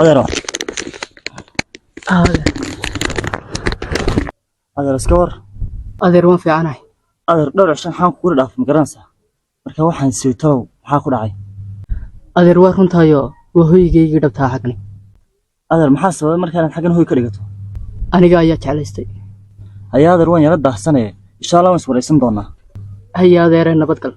adeero adeer adeer iska war adeer waan fiicanahay adeer dhowr cisho maxaan kugu dhaaf ma garanaysaa marka waxaan siitay maxaa ku dhacay adeer waa runtaayo waa hoygaygii dhabtaa xagni adeer maxaa sababay markaan xaggan hoy ka dhigato aniga ayaa jeclaystay haya adeer waan yara daahsanaya insha Allah waan iswaraysan doonaa haya adeer nabadgal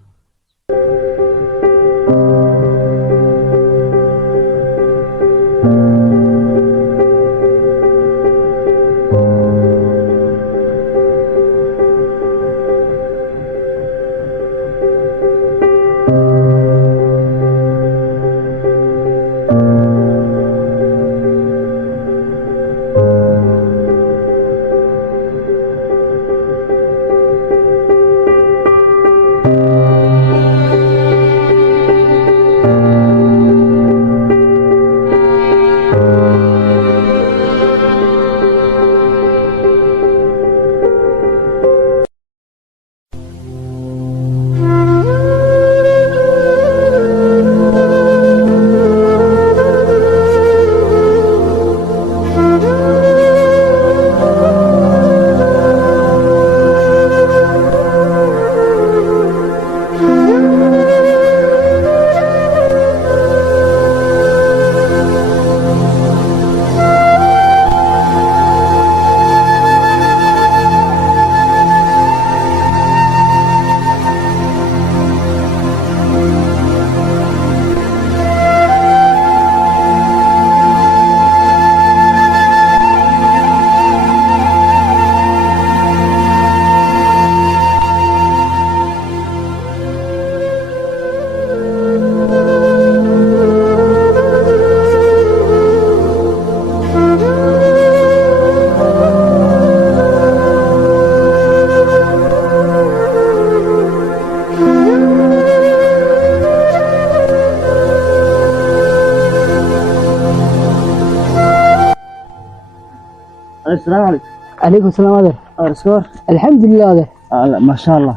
السلام عليكم. عليكم السلام adeer adeer iska war alxamdulilah adeer ma sha Allah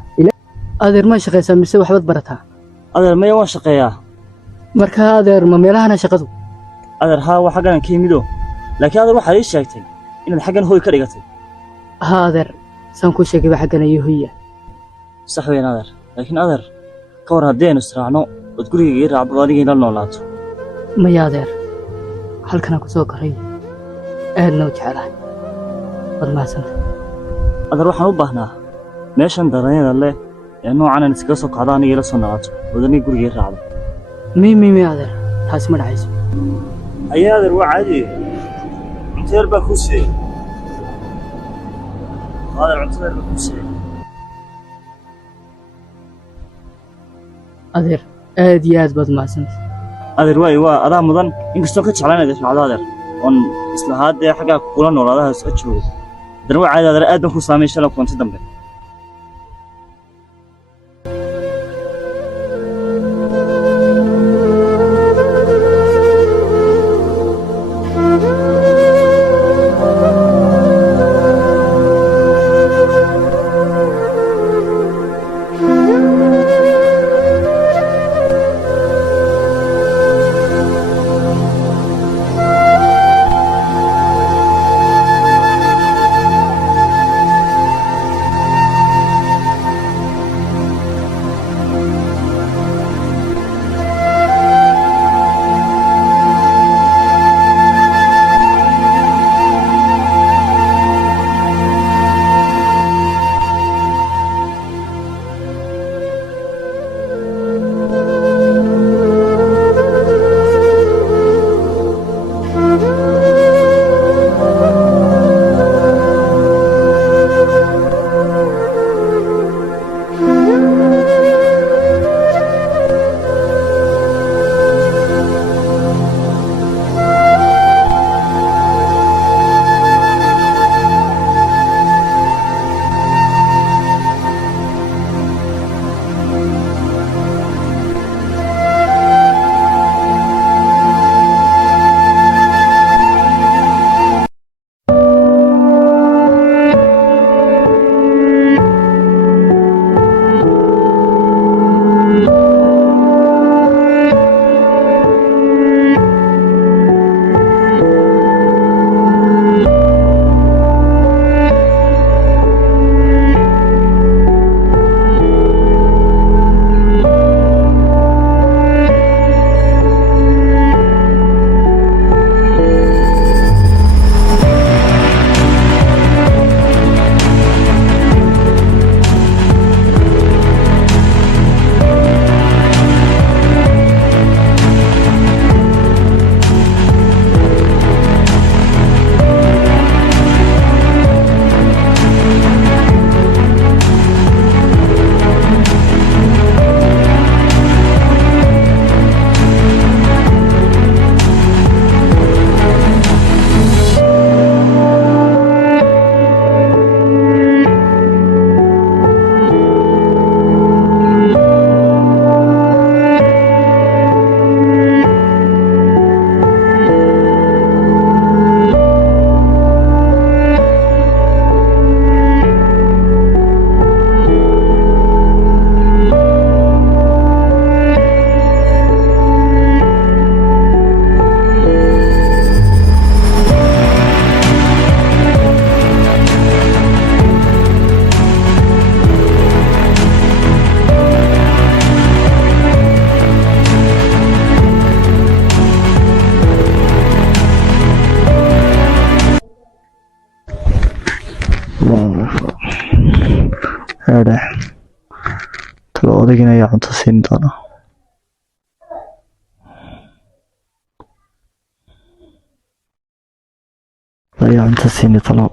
adeer ma shaqaysaa mise waxbaad barataa adeer maya waan shaqeeyaa marka adeer ma meelahana shaqadu adeer haa waa xaggan ka yimido laakiin adeer waxaad ii sheegtay inaad xaggan hoy ka dhigatay haa adeer saan ku sheegay xaggan iyo hoyya sax weyn adeer laakiin adeer ka war haddii aynu israacno ood gurigayga ii raacdo adigii la noolaato maya adeer halkanaan ku soo koray aadna u jecelahay badmaasanta adeer waxaan u baahnaa meeshan daranyada leh ee noocan aan iskaga soo kacdo anigii la soo noolaato ood anigii gurigii raacdo mi adeer taasi ma dhacayso haya adeer waa caadi cunto yar baa kuu siiyey adeer cunto yar baa kuu siiyey adeer aad iyo aad baad mahadsanta adeer waa adaa mudan inkastoo ka jeclaan inaad raacdo adeer oon isla haadee xaggaa kula noolaadaha iska joogo adeer waa caadi adeer aad baan ku saamay shalay kulanti dambe هذا تلو أدينا يا عم تسين دانا لا يا عم تسين تلو